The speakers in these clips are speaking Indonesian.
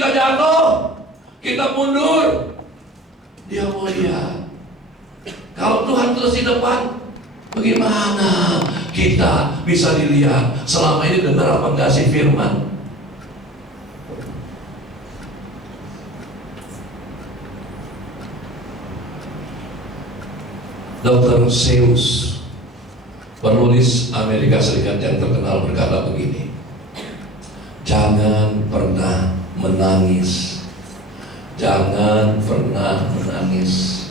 kita jatuh, kita mundur, Dia mau lihat. Kalau Tuhan terus di depan, bagaimana kita bisa dilihat? Selama ini dengar apa enggak sih firman? Dr. Seuss, penulis Amerika Serikat yang terkenal, berkata begini: jangan pernah menangis, jangan pernah menangis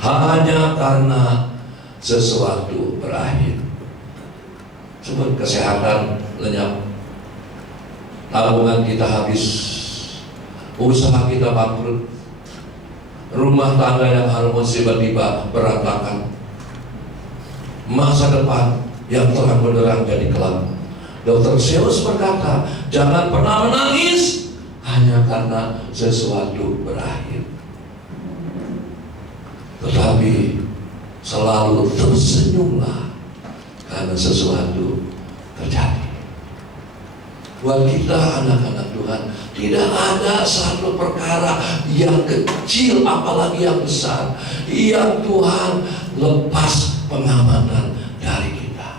hanya karena sesuatu berakhir. Sebut kesehatan lenyap, tabungan kita habis, usaha kita bangkrut, rumah tangga yang harmonis tiba-tiba berantakan, masa depan yang terang benderang jadi kelam. Dr. Seuss berkata, jangan pernah menangis hanya karena sesuatu berakhir, tetapi selalu tersenyumlah karena sesuatu terjadi. Buat kita anak-anak Tuhan, tidak ada satu perkara yang kecil apalagi yang besar yang Tuhan lepas pengamatan dari kita.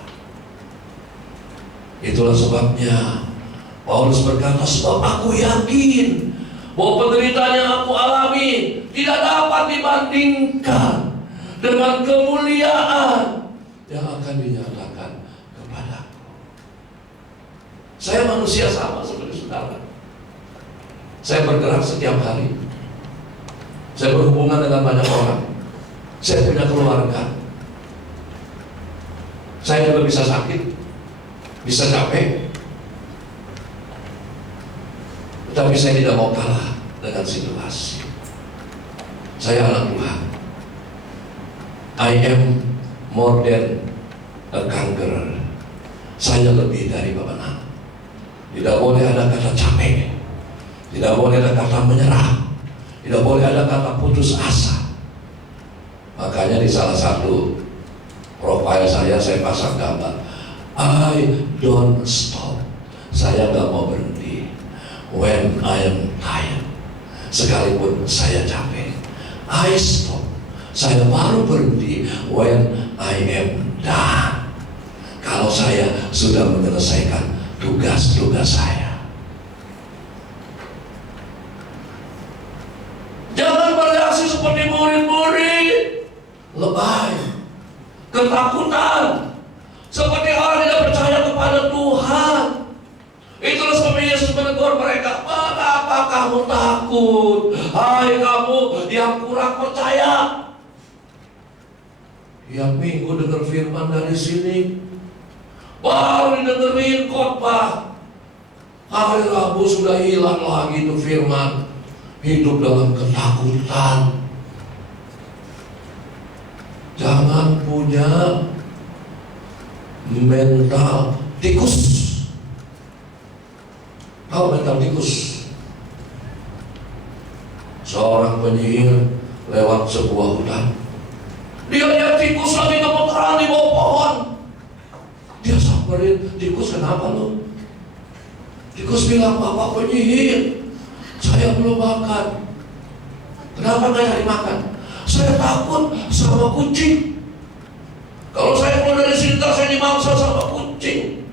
Itulah sebabnya Paulus berkata, sebab aku yakin bahwa penderitaan yang aku alami tidak dapat dibandingkan dengan kemuliaan yang akan dinyatakan kepadaku. Saya manusia sama seperti saudara. Saya bergerak setiap hari. Saya berhubungan dengan banyak orang. Saya punya keluarga. Saya juga bisa sakit, bisa capek. Tapi saya tidak mau kalah dengan situasi. Saya anak Tuhan. I am more than a conqueror. Saya lebih dari pemenang. Tidak boleh ada kata capek, tidak boleh ada kata menyerah, tidak boleh ada kata putus asa. Makanya di salah satu profil saya pasang gambar, I don't stop. Saya gak mau berhenti. When I am tired, sekalipun saya capek, I stop. Saya baru berhenti when I am done. Kalau saya sudah menyelesaikan tugas-tugas saya. Jangan bereaksi seperti murid-murid lebay, ketakutan, seperti orang tidak percaya kepada Tuhan. Itulah sebabnya Yesus menegur mereka, mengapa kamu takut, hai kamu yang kurang percaya? Tiap minggu dengar firman dari sini, baru didengerin khotbah, hari Rabu sudah hilang lagi itu firman. Hidup dalam ketakutan. Jangan punya mental tikus. Tahu mental tikus? Seorang penyihir lewat sebuah hutan. Dia lihat tikus lagi gemeteran di bawah pohon. Dia samperin, tikus kenapa lu? Tikus bilang, bapak penyihir, saya belum makan. Kenapa gak cari makan? Saya takut sama kucing. Kalau saya keluar dari sini, saya dimangsa sama kucing.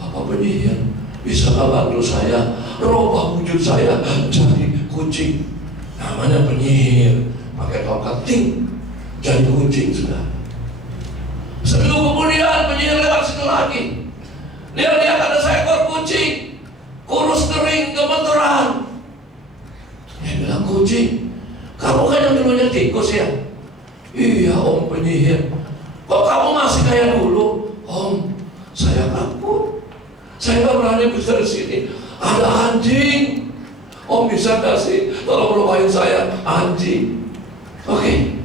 Bapak penyihir, bisa gak bantu saya rubah wujud saya jadi kucing? Namanya penyihir, pakai tongkat ting, jadi kucing sudah. Seminggu kemudian penyihir lewat situ lagi. Dia lihat ada seekor kucing, kurus kering, gemeteran. Dia bilang, kucing, kamu kan yang dulunya tikus ya? Iya om penyihir. Kok kamu masih kayak dulu? Om, saya takut. Saya gak berani bisa di sini. Ada anjing. Om bisa gak sih tolong lupain saya anjing? Oke,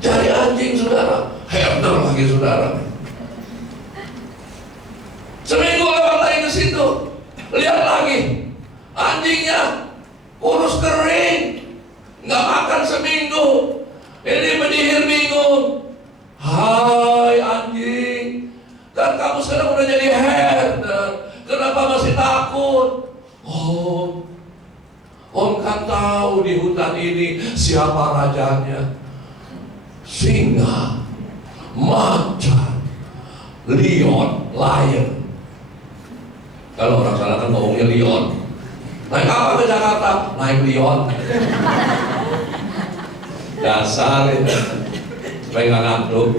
cari anjing saudara. Herder lagi saudara. Seminggu lewat lagi ke situ, lihat lagi anjingnya kurus kering, nggak makan seminggu. Ini penyihir bingung. Hai anjing, kan kamu sekarang udah jadi herder, kenapa masih takut? Oh Om kan tahu di hutan ini siapa rajanya. Singa, macan, lion. Kalau orang sana kan ngomongnya lion. Naik apa ke Jakarta? Naik lion. Dasar itu, supaya nggak ngantuk.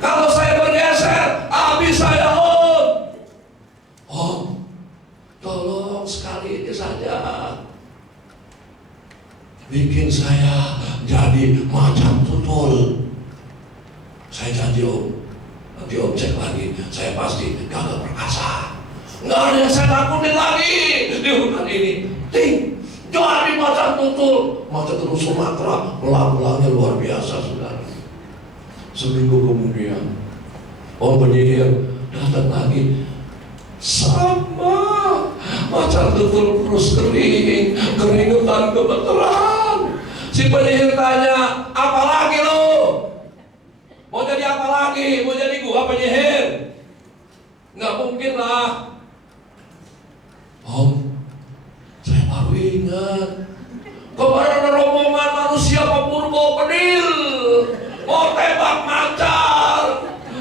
Kalau saya bergeser, habis saya Om, tolong sekali ini saja, bikin saya jadi macan tutul. Saya janji Om, nanti Om cek lagi, saya pasti gagal perkasa. Nggak ada yang saya takutin lagi di hutan ini. Jadi macan tutul, macan tutul Sumatera, belang-belangnya luar biasa, saudara. Seminggu kemudian, Om penyihir datang lagi, sama macan tutul terus keringetan, gemeteran. Si penyihir tanya, apa lagi lo? Mau jadi apa lagi? Mau jadi gua penyihir? Nggak mungkin lah. Om, saya baru ingat, kemarin ada rombongan manusia pemburu bawa penil, mau tembak macan.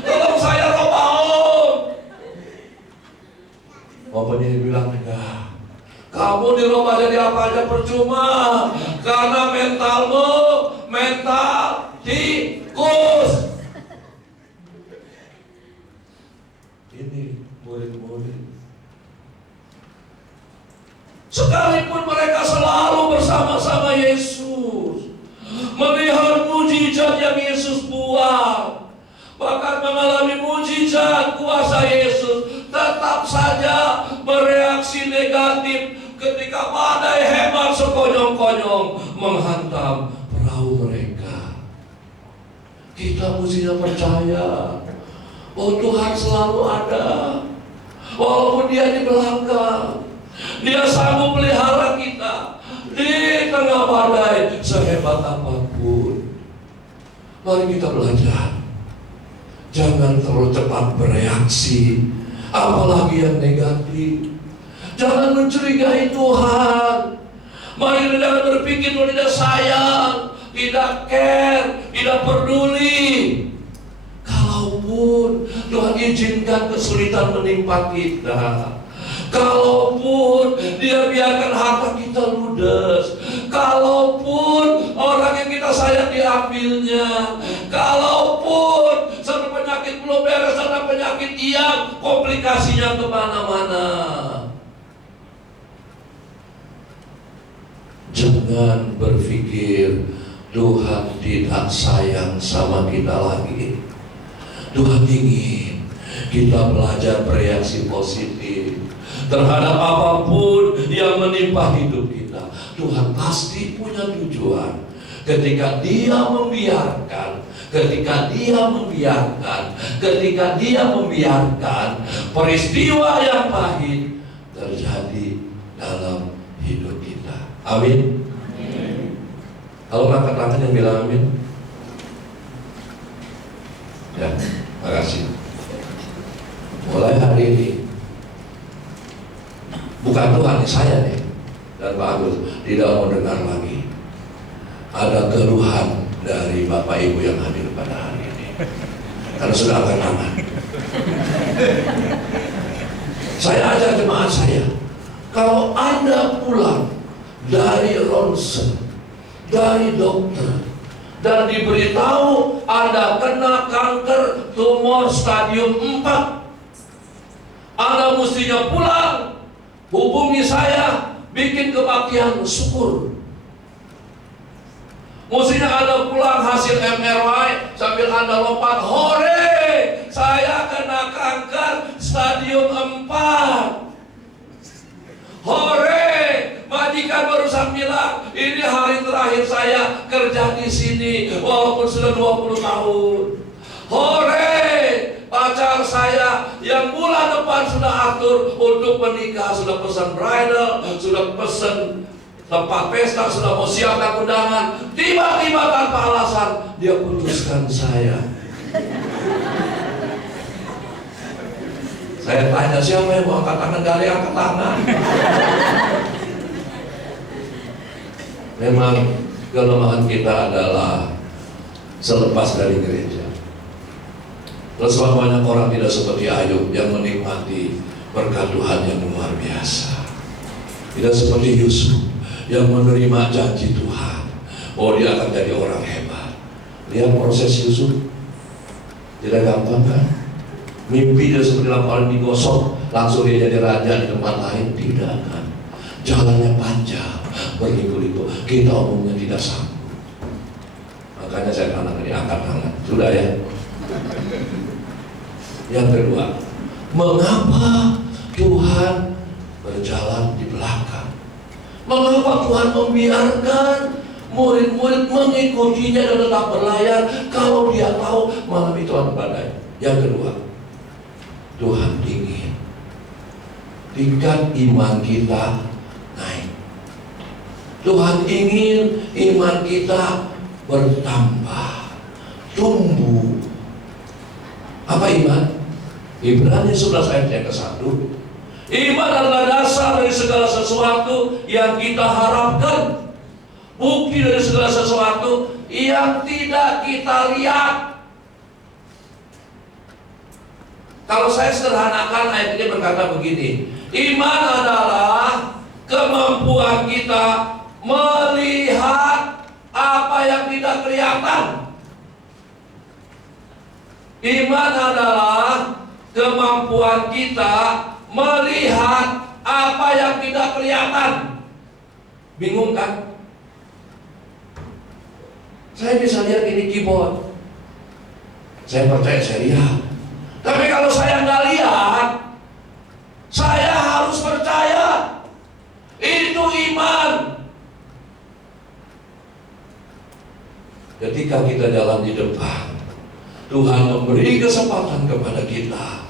Tolong saya roba Om. Bapaknya bilang, enggak, kamu diroba jadi apa aja percuma, karena mentalmu mental tikus. Ini murid-murid, sekalipun mereka selalu bersama-sama Yesus, melihat mujizat yang Yesus buat, bahkan mengalami mujizat kuasa Yesus, tetap saja bereaksi negatif ketika badai hebat sekonyong-konyong menghantam perahu mereka. Kita mestinya percaya bahwa Tuhan selalu ada, walaupun Dia di belakang. Dia sanggup pelihara kita di tengah badai sehebat apapun. Mari kita belajar, jangan terlalu cepat bereaksi, apalagi yang negatif. Jangan mencurigai Tuhan. Mari kita jangan berpikir bahwa tidak sayang, tidak care, tidak peduli. Kalaupun Tuhan izinkan kesulitan menimpa kita, kalaupun Dia biarkan harta kita ludes, kalaupun orang yang kita sayang diambilnya, kalaupun sampai penyakit belum beres, ada penyakit yang komplikasinya kemana-mana, jangan berpikir Tuhan tidak sayang sama kita lagi. Tuhan ingin kita belajar bereaksi positif terhadap apapun yang menimpa hidup kita. Tuhan pasti punya tujuan. Ketika Dia membiarkan peristiwa yang pahit terjadi dalam hidup kita. Amin. Kalau angkat tangan yang bilang amin. Ya, makasih. Mulai hari ini, bukan Tuhan, saya nih dan Pak Agus tidak mau dengar lagi ada keluhan dari Bapak Ibu yang hadir pada hari ini, karena sudah angkat tangan. Saya ajak jemaat saya, kalau Anda pulang dari ronsen, dari dokter, dan diberitahu Anda kena kanker tumor stadium 4, Anda mestinya pulang, hubungi saya, bikin kebaktian syukur. Mestinya Anda pulang hasil MRI sambil Anda lompat, hore, saya kena kanker stadium 4. Hore, majikan barusan bilang, ini hari terakhir saya kerja di sini, walaupun sudah 20 tahun. Hore, pacar saya yang bulan depan sudah atur untuk menikah, sudah pesan bridal, sudah pesan tempat pesta, sudah mau siapkan undangan, tiba-tiba tanpa alasan dia putuskan saya. Saya tanya, siapa yang mau angkat tangan? Gak ada yang angkat tangan. Memang kelemahan kita adalah selepas dari gereja. Terus banyak orang tidak seperti Ayub yang menikmati berkat Tuhan yang luar biasa. Tidak seperti Yusuf yang menerima janji Tuhan. Oh, dia akan jadi orang hebat. Lihat proses Yusuf, tidak gampang kan? Mimpi dia seperti lapangan digosok, langsung dia jadi raja di tempat lain. Tidak kan? Jalannya panjang, berliku-liku. Kita umumnya tidak sanggup. Makanya saya katakan ini angkat tangan. Sudah ya? Yang kedua, mengapa Tuhan berjalan di belakang? Mengapa Tuhan membiarkan murid-murid mengikutinya dan tetap berlayar kalau dia tahu malam itu ada badai? Yang kedua, Tuhan ingin tingkat iman kita naik. Tuhan ingin iman kita bertambah, tumbuh. Apa iman? Ibrani 11 ayat yang ke-1. Iman adalah dasar dari segala sesuatu yang kita harapkan, bukti dari segala sesuatu yang tidak kita lihat. Kalau saya sederhanakan, ayat ini berkata begini: iman adalah kemampuan kita melihat apa yang tidak kelihatan. Iman adalah kemampuan kita melihat apa yang tidak kelihatan. Bingung kan? Saya bisa lihat ini keyboard, saya percaya saya lihat. Tapi kalau saya nggak lihat, saya harus percaya. Itu iman. Ketika kita jalan di depan, Tuhan memberi kesempatan kepada kita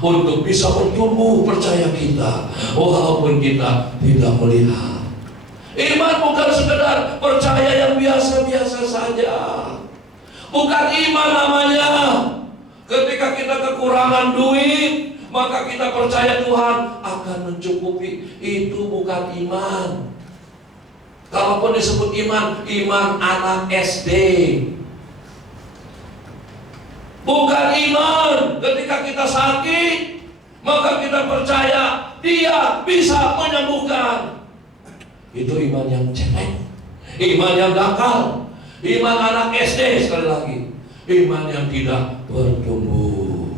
untuk bisa bertumbuh percaya kita, walaupun kita tidak melihat. Iman bukan sekedar percaya yang biasa-biasa saja. Bukan iman namanya ketika kita kekurangan duit, maka kita percaya Tuhan akan mencukupi. Itu bukan iman. Kalaupun disebut iman, iman anak SD. Bukan iman ketika kita sakit, maka kita percaya Dia bisa menyembuhkan. Itu iman yang jelek, iman yang dangkal, iman anak SD. Sekali lagi, iman yang tidak bertumbuh.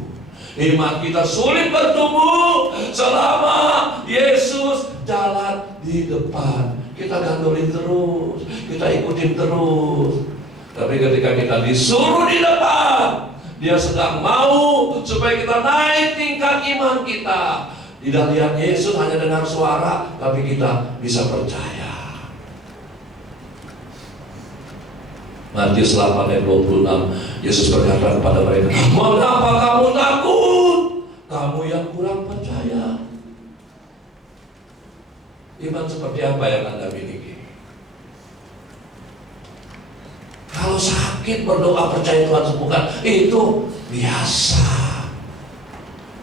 Iman kita sulit bertumbuh selama Yesus jalan di depan. Kita gandolin terus, kita ikutin terus. Tapi ketika kita disuruh di depan, Dia sedang mau supaya kita naik tingkat iman kita. Tidak lihat Yesus, hanya dengar suara, tapi kita bisa percaya. Matius 8 ayat 26, Yesus berkata kepada mereka, mengapa kamu takut? Kamu yang kurang percaya. Iman seperti apa yang Anda miliki? Kalau sakit berdoa percaya Tuhan sembuhkan, itu biasa.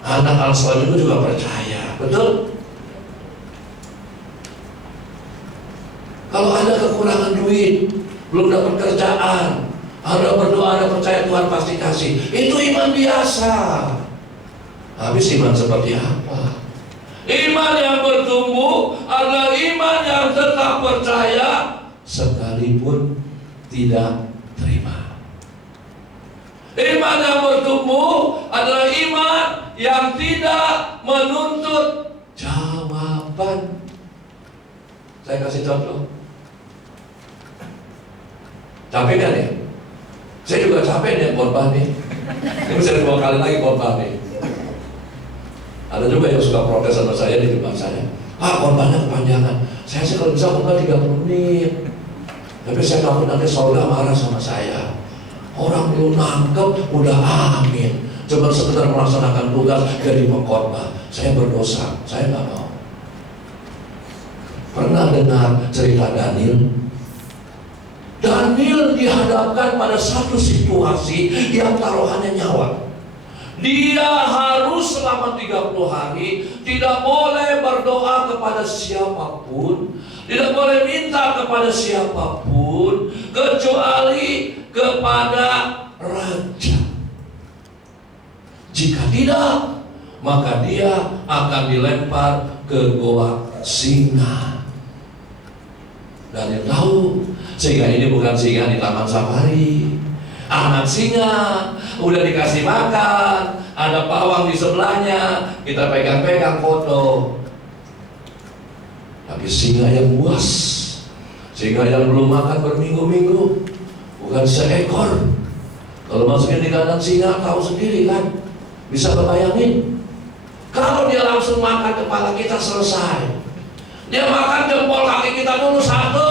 Anak Al-Salam itu juga percaya, betul? Kalau ada kekurangan duit, belum dapat kerjaan, Anda berdoa, Anda percaya Tuhan pasti kasih. Itu iman biasa. Habis iman seperti apa? Iman yang bertumbuh adalah iman yang tetap percaya sekalipun tidak terima. Iman yang bertumbuh adalah iman yang tidak menuntut jawaban. Saya kasih contoh. Capek kan ya? Saya juga capek nih korban nih. Ini saya 2 kali lagi korban nih. Ada juga yang suka protes sama saya di tempat saya. Pak, korbannya kepanjangan. Saya sih kalau bisa korban 30 menit. Tapi saya takut nanti saudara marah sama saya. Orang belum nangkep, udah amin. Cuma sekedar melaksanakan tugas jadi pengkhotbah. Saya berdosa, saya nggak mau. Pernah dengar cerita Daniel? Daniel dihadapkan pada satu situasi yang taruhannya nyawa. Dia harus selama 30 hari tidak boleh berdoa kepada siapapun, tidak boleh minta kepada siapapun kecuali kepada raja. Jika tidak, maka dia akan dilempar ke goa singa. Dan yang tahu, singa ini bukan singa di taman safari. Anak singa udah dikasih makan, ada pawang di sebelahnya, kita pegang-pegang foto. Tapi singa yang buas, singa yang belum makan berminggu-minggu, bukan seekor. Kalau masukin di kandang singa, tahu sendiri kan, bisa kebayangin. Kalau dia langsung makan kepala kita, selesai. Dia makan jempol kaki kita dulu satu.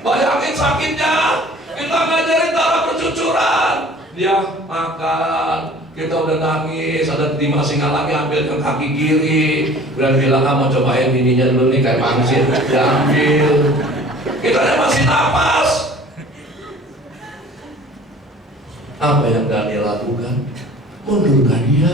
Bayangin sakitnya. Kita ngajarin darah bercucuran, dia makan, kita udah nangis, ada 5 singa lagi ambil ke kaki kiri, udah bilang mau cobain ininya dulu nih kayak pangsit, diambil, kita masih napas. Apa yang Daniel lakukan? Mundurkah dia?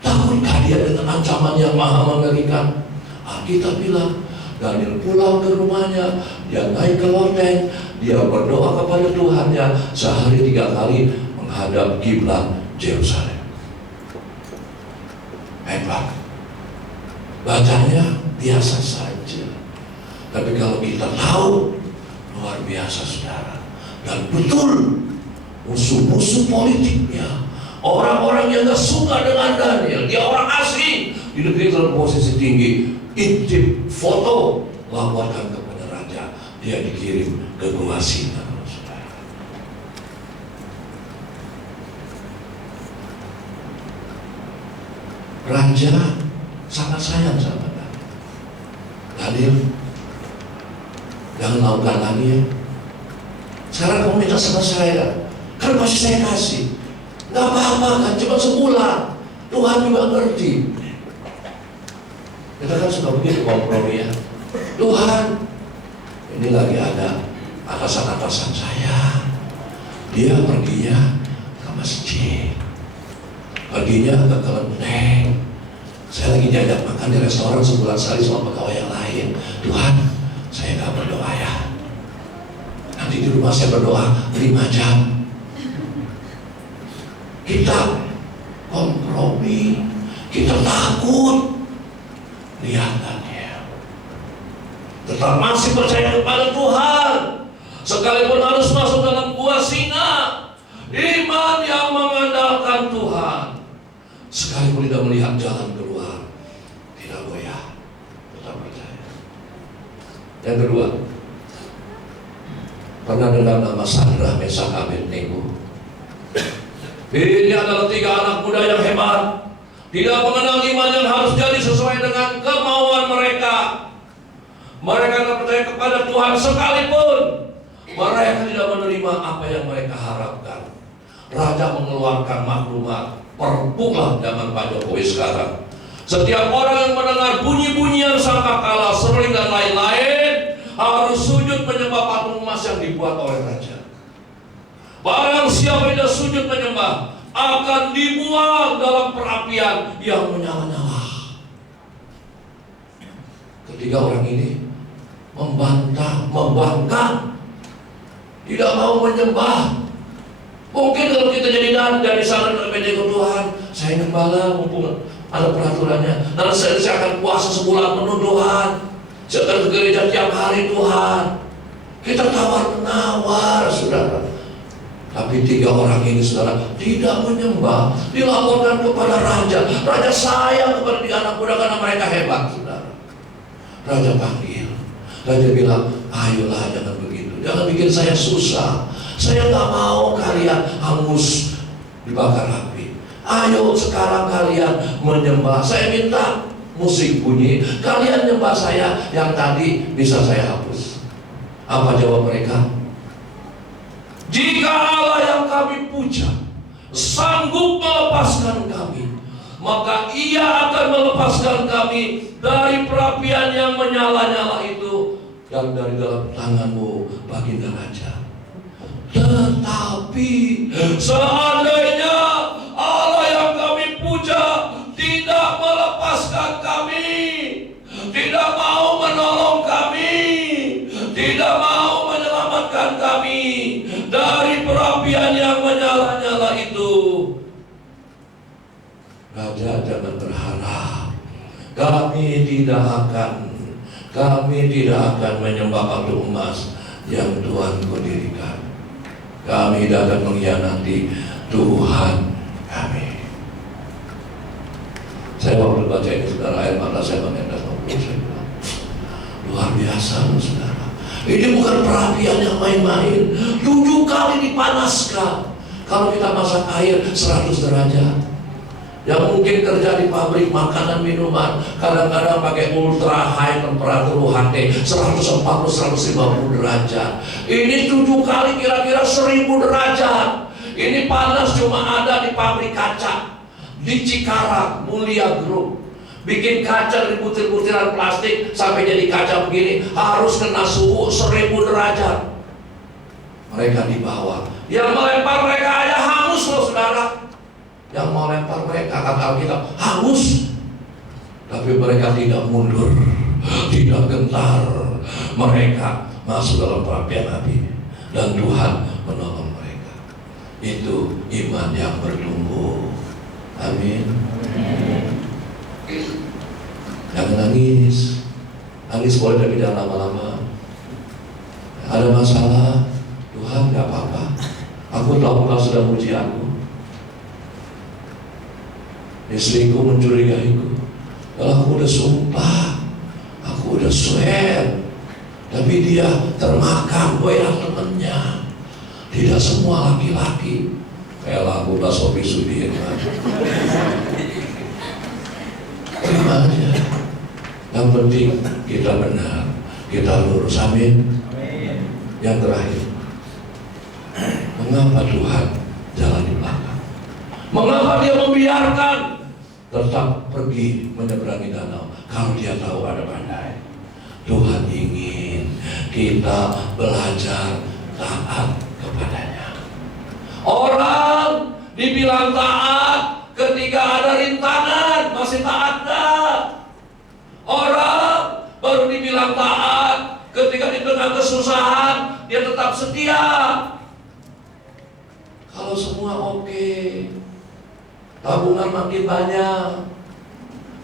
Takutkah dia dengan ancaman yang maha mengerikan? Alkitab bilang Daniel pulang ke rumahnya, dia naik ke loteng, dia berdoa kepada Tuhannya sehari 3 kali menghadap kiblat Yerusalem. Hebat. Bacanya biasa saja, tapi kalau kita tahu, luar biasa saudara. Dan betul musuh-musuh politiknya, orang-orang yang gak suka dengan Daniel, dia orang asing di negeri dalam posisi tinggi, intip foto, laporkan kepada raja, dia dikirim ke gua singa. Raja sangat sayang sama Daniel. Jangan lakukan lagi ya. Sekarang kamu minta sama saya, kan pasti saya kasih. Gak apa-apa kan, cuma sebulan. Tuhan juga ngerti. Kita kan suka begitu kompromi ya. Tuhan, ini lagi ada atasan-atasan saya, dia perginya ke masjid, perginya ke kelenteng. Saya lagi diajak makan di restoran sebulan sekali sama pegawai yang lain. Tuhan, saya gak berdoa ya. Nanti di rumah saya berdoa 5 jam. Kita kompromi, kita takut. Lihat Daniel, tetap masih percaya kepada Tuhan, sekalipun harus masuk dalam gua singa. Iman yang mengandalkan Tuhan, sekalipun tidak melihat jalan keluar, tidak goyah, tetap percaya. Yang kedua, pernah dengar nama Sadrah, Meshach, Abednego? Ini adalah 3 anak muda yang hebat, tidak mengenal iman yang harus jadi sesuai dengan kemauan mereka. Mereka tidak percaya kepada Tuhan sekalipun mereka tidak menerima apa yang mereka harapkan. Raja mengeluarkan maklumat, perpulah zaman Pak Jokowi sekarang. Setiap orang yang mendengar bunyi-bunyian sangkakala, seruling dan lain-lain harus sujud menyembah patung emas yang dibuat oleh raja. Barang siapa yang sujud menyembah akan dibuang dalam perapian yang menyala-nyala. Ketiga orang ini membantah, membangkang, tidak mau menyembah. Mungkin kalau kita jadi dari sana dari Tuhan, saya gembala mumpung ada peraturannya, dan saya akan puasa sebulan penuh Tuhan, saya akan ke gereja tiap hari Tuhan. Kita tawar-menawar saudara. Tapi 3 orang ini saudara tidak menyembah, dilaporkan kepada raja. Raja sayang kepada 3 anak muda karena mereka hebat saudara. Raja panggil, raja bilang, ayolah jangan begitu, jangan bikin saya susah. Saya gak mau kalian hangus dibakar api. Ayo sekarang kalian menyembah. Saya minta musik bunyi, kalian nyembah saya yang tadi bisa saya hapus. Apa jawab mereka? Jika Allah yang kami puja sanggup melepaskan kami, maka Ia akan melepaskan kami dari perapian yang menyala-nyala itu dan dari dalam tanganmu, baginda raja. Tetapi seandainya jangan berharap. Kami tidak akan menyembah patung emas yang Tuhan dirikan. Kami tidak akan mengkhianati Tuhan kami. Saya waktu baca ini saudara, air mata saya menetes. Saya bilang, luar biasa loh saudara. Ini bukan perapian yang main-main. 7 kali dipanaskan. Kalau kita masak air 100 derajat. Yang mungkin kerja di pabrik makanan minuman kadang-kadang pakai ultra high temperatur UHT 140-150 derajat. Ini 7 kali kira-kira 1000 derajat. Ini panas cuma ada di pabrik kaca di Cikarang, Mulia Group. Bikin kaca dari butir-butiran plastik sampai jadi kaca begini harus kena suhu 1000 derajat. Mereka di bawah. Yang melempar mereka aja hangus loh saudara. Yang mau lempar mereka, kata Alkitab, hangus. Tapi mereka tidak mundur, tidak gentar. Mereka masuk dalam perapian api dan Tuhan menolong mereka. Itu iman yang bertumbuh. Amin. Jangan nangis. Nangis boleh tapi jangan lama-lama. Ada masalah, Tuhan gak apa-apa. Aku tahu Kau sudah uji aku. Istriku mencurigaiku. Kalau aku udah sumpah, aku udah swear, tapi dia termakan goyang temennya. Tidak semua laki-laki kayak lagu Basofi Sudin. Terima aja. Yang penting kita benar, kita lurus. Amin. Yang terakhir, mengapa Tuhan jalan di belakang? Mengapa Dia membiarkan tetap pergi menyeberangi danau kalau Dia tahu ada badai? Tuhan ingin kita belajar taat kepadanya. Orang dibilang taat ketika ada rintangan, masih taat gak? Orang baru dibilang taat ketika di tengah kesusahan, dia tetap setia. Kalau semua oke, tabungan makin banyak,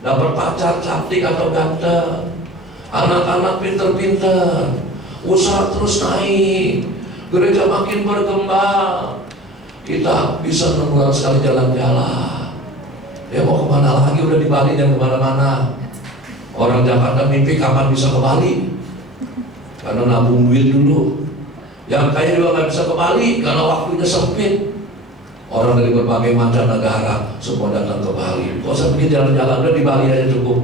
dapat pacar cantik atau ganteng, anak-anak pinter-pinter, usaha terus naik, gereja makin berkembang, kita bisa 6 bulan sekali jalan-jalan. Ya mau kemana lagi, udah di Bali dan kemana-mana. Orang Jakarta mimpi kapan bisa ke Bali, karena nabung duit dulu. Yang kaya juga gak bisa ke Bali karena waktunya sempit. Orang dari berbagai macam negara semua datang ke Bali. Kok saya pikir jalan-jalan, udah di Bali aja cukup.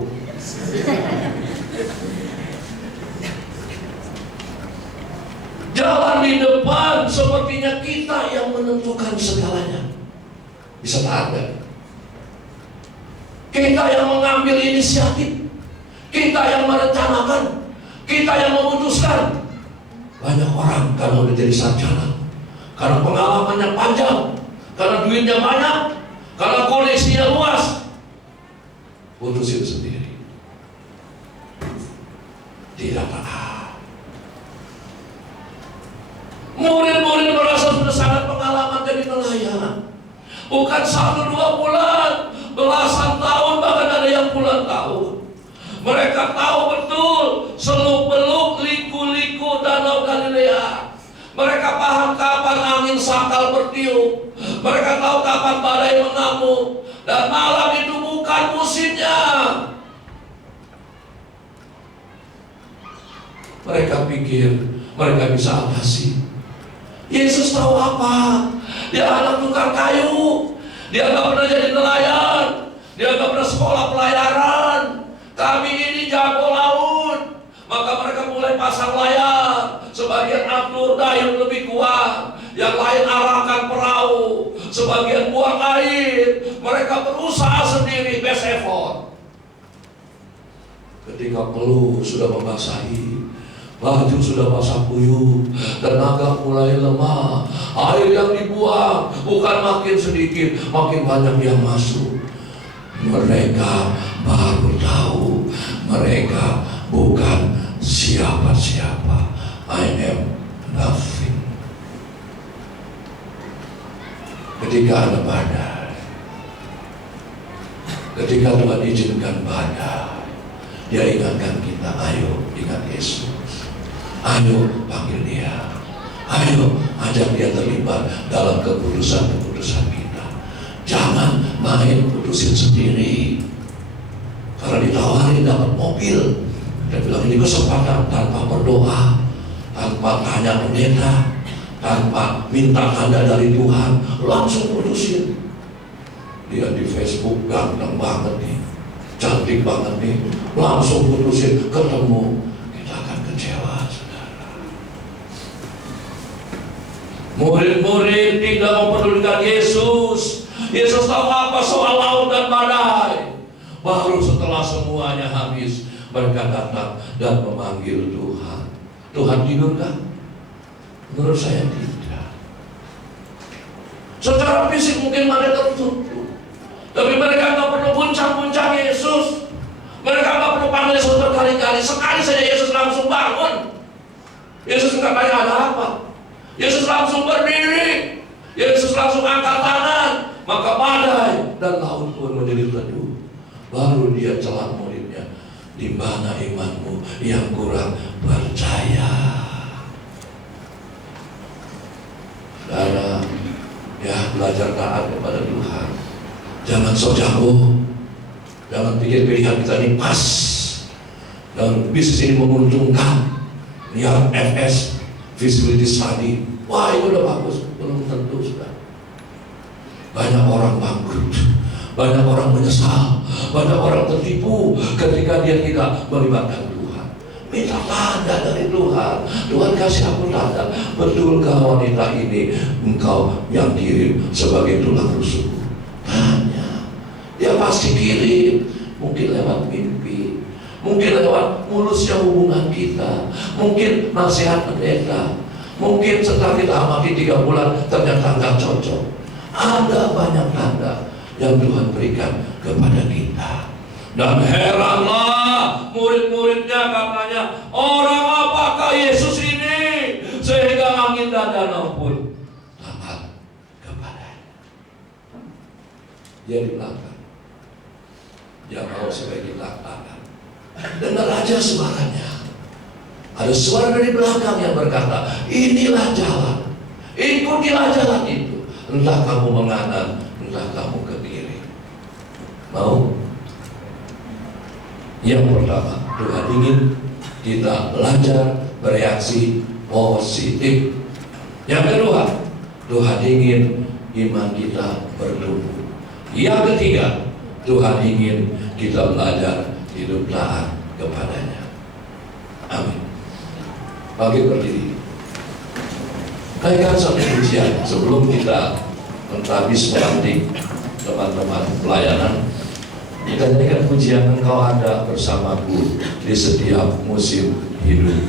Jalan di depan sepertinya kita yang menentukan segalanya. Bisa taat gak? Kita yang mengambil inisiatif, kita yang merencanakan, kita yang memutuskan. Banyak orang karena udah jadi sarjana, karena pengalamannya panjang, karena duitnya banyak, karena koleksinya luas, putusin sendiri. Tidak taat. Murid-murid merasa sudah sangat pengalaman jadi nelayan. Bukan 1-2 bulan, belasan tahun, bahkan ada yang puluhan tahun. Mereka tahu betul seluk-beluk, liku-liku Danau Galilea. Mereka paham kapan angin sakal bertiup. Mereka tahu kapan badai mengamuk. Dan malam itu bukan musimnya. Mereka pikir mereka bisa atasi. Yesus tahu apa? Dia anak tukang kayu. Dia gak pernah jadi nelayan. Dia gak pernah sekolah pelayaran. Kami ini jago laut. Maka mereka mulai pasang layar. Sebagian atur dayung lebih kuat, yang lain arahkan perahu, sebagian buang air. Mereka berusaha sendiri, best effort. Ketika peluh sudah membasahi, baju sudah basah kuyup, tenaga mulai lemah, air yang dibuang bukan makin sedikit, makin banyak yang masuk. Mereka baru tahu mereka bukan siapa-siapa. I am nothing. Ketika ada badai, Ketika Tuhan izinkan badai, Dia ingatkan kita, ayo ingat Yesus. Ayo panggil Dia. Ayo ajak Dia terlibat dalam keputusan-keputusan kita. Jangan main putusin sendiri. Karena ditawarin dapat mobil, dia bilang ini kesempatan, tanpa berdoa, tanpa tanya pendeta, tanpa minta tanda dari Tuhan, langsung putusin. Dia di Facebook ganteng banget nih, cantik banget nih, langsung putusin, ketemu. Kita akan kecewa, saudara. Murid-murid tidak mempedulikan Yesus. Yesus tahu apa soal laut dan badai. Baru setelah semuanya habis, mereka datang dan memanggil Tuhan. Tuhan tidur kan? Menurut saya tidak. Secara fisik mungkin mereka tertutup, tapi mereka nggak perlu buncang-buncang Yesus. Mereka nggak perlu panggil Yesus berkali-kali. Sekali saja Yesus langsung bangun. Yesus nggak tanya ada apa. Yesus langsung berdiri. Yesus langsung angkat tangan. Maka badai dan laut pun menjadi redup. Baru Dia celah muridnya, di mana imanmu yang kurang percaya. Saudara, ya belajar taat kepada Tuhan. Jangan sok jago. Jangan pikir pilihan kita ini pas. Dan bisnis ini menguntungkan. Lihat FS, feasibility study. Wah itu udah bagus. Belum tentu sudah. Banyak orang bangkrut. Banyak orang menyesal. Banyak orang tertipu ketika dia tidak melibatkan Tuhan. Minta tanda dari Tuhan. Tuhan kasih aku tanda. Betulkah wanita ini engkau yang kirim sebagai tulang rusuk? Tanya. Dia pasti kirim. Mungkin lewat mimpi, mungkin lewat mulusnya hubungan kita, mungkin nasihat pendeta, mungkin setelah kita amati 3 bulan ternyata nggak cocok. Ada banyak tanda yang Tuhan berikan kepada kita. Dan heranlah murid-muridnya katanya, orang apakah Yesus ini sehingga angin dan danau pun taat kepadanya. Dia di belakang, dia mau sebagai tangan. Dengar aja suaranya. Ada suara dari belakang yang berkata, inilah jalan, ikutilah jalan itu. Entah kamu menganan, entah kamu ke kiri. Mau? Yang pertama, Tuhan ingin kita belajar bereaksi positif. Yang kedua, Tuhan ingin iman kita bertumbuh. Yang ketiga, Tuhan ingin kita belajar hidup taat kepadanya. Amin. Bagi berdiri. Naikkan satu pujian sebelum kita habis melantik teman-teman pelayanan. Kita nyanyikan pujian Engkau ada bersamaku di setiap musim hidup.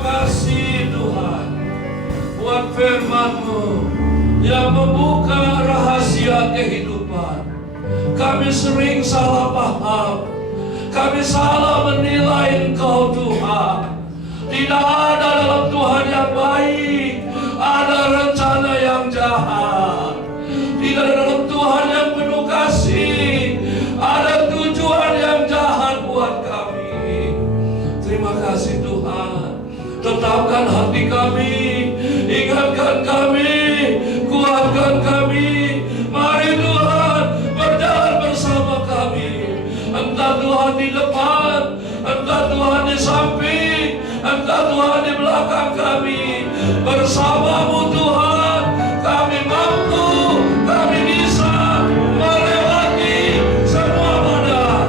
kasih Tuhan buat firman-Mu yang membuka rahasia kehidupan. Kami sering salah paham, kami salah menilai Engkau Tuhan. Tidak ada dalam Tuhan yang baik, ada rencana yang jahat. Tidak ada dalam Tuhan yang penuh kasih, ada tujuan yang jahat buat kami. Terima kasih Tuhan. Tetapkan hati kami, ingatkan kami, kuatkan kami. Mari Tuhan berjalan bersama kami. Entah Tuhan di depan, entah Tuhan di samping, entah Tuhan di belakang kami. Bersama-Mu Tuhan, kami mampu, kami bisa melewati semua badai.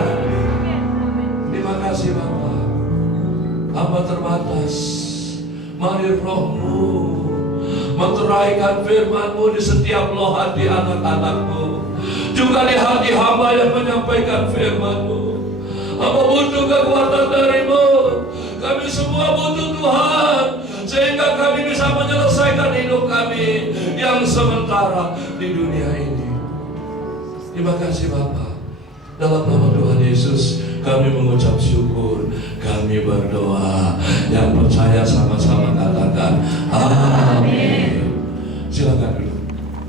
Terima kasih Bapa. Hamba terbatas. Mari Roh-Mu menteraikan firman-Mu di setiap loh hati anak-anak-Mu, juga di hati hamba yang menyampaikan firman-Mu. Hamba butuh kekuatan dari-Mu. Kami semua butuh Tuhan, sehingga kami bisa menyelesaikan hidup kami yang sementara di dunia ini. Terima kasih Bapa. Dalam nama Tuhan Yesus kami mengucap syukur, kami berdoa. Yang percaya sama-sama katakan amin. Silakan duduk.